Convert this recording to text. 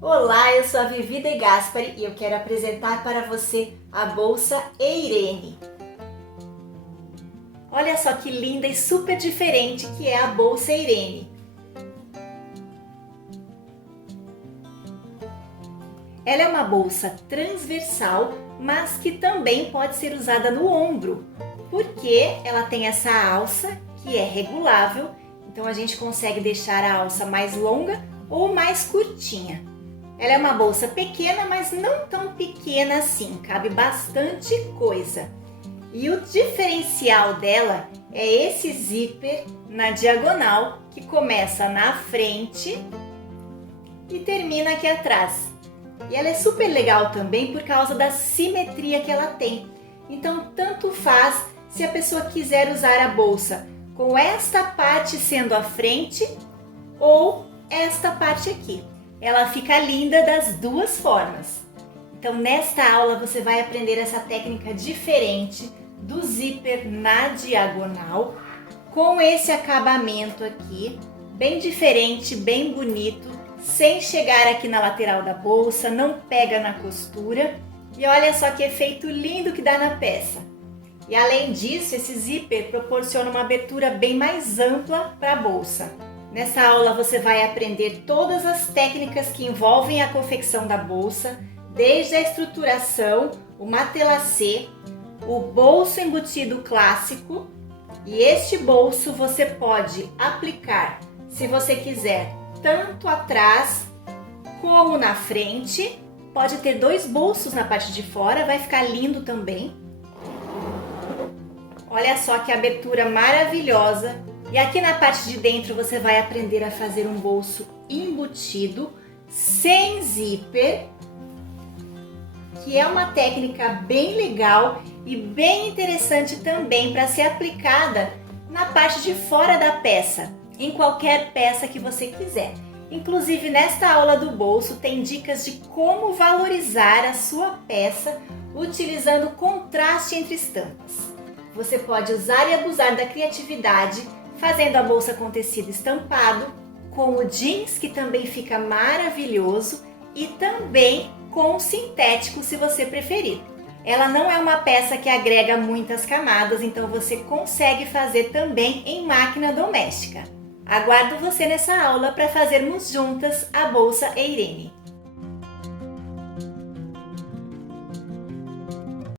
Olá, eu sou a Vivi De Gaspari e eu quero apresentar para você a bolsa Eirene. Olha só que linda e super diferente que é a bolsa Eirene. Ela é uma bolsa transversal, mas que também pode ser usada no ombro, porque ela tem essa alça que é regulável, então a gente consegue deixar a alça mais longa ou mais curtinha. Ela é uma bolsa pequena, mas não tão pequena assim, cabe bastante coisa. E o diferencial dela é esse zíper na diagonal que começa na frente e termina aqui atrás. E ela é super legal também por causa da simetria que ela tem. Então, tanto faz se a pessoa quiser usar a bolsa com esta parte sendo a frente ou esta parte aqui. Ela fica linda das duas formas. Então, nesta aula você vai aprender essa técnica diferente do zíper na diagonal, com esse acabamento aqui, bem diferente, bem bonito, sem chegar aqui na lateral da bolsa, não pega na costura. E olha só que efeito lindo que dá na peça. E além disso, esse zíper proporciona uma abertura bem mais ampla para a bolsa. Nessa aula você vai aprender todas as técnicas que envolvem a confecção da bolsa, desde a estruturação, o matelassé, o bolso embutido clássico. E este bolso você pode aplicar, se você quiser, tanto atrás como na frente. Pode ter dois bolsos na parte de fora, vai ficar lindo também. Olha só que abertura maravilhosa. E aqui na parte de dentro você vai aprender a fazer um bolso embutido, sem zíper, que é uma técnica bem legal e bem interessante também para ser aplicada na parte de fora da peça, em qualquer peça que você quiser. Inclusive, nesta aula do bolso tem dicas de como valorizar a sua peça utilizando contraste entre estampas. Você pode usar e abusar da criatividade fazendo a bolsa com tecido estampado, com o jeans, que também fica maravilhoso, e também com o sintético, se você preferir. Ela não é uma peça que agrega muitas camadas, então você consegue fazer também em máquina doméstica. Aguardo você nessa aula para fazermos juntas a bolsa Eirene.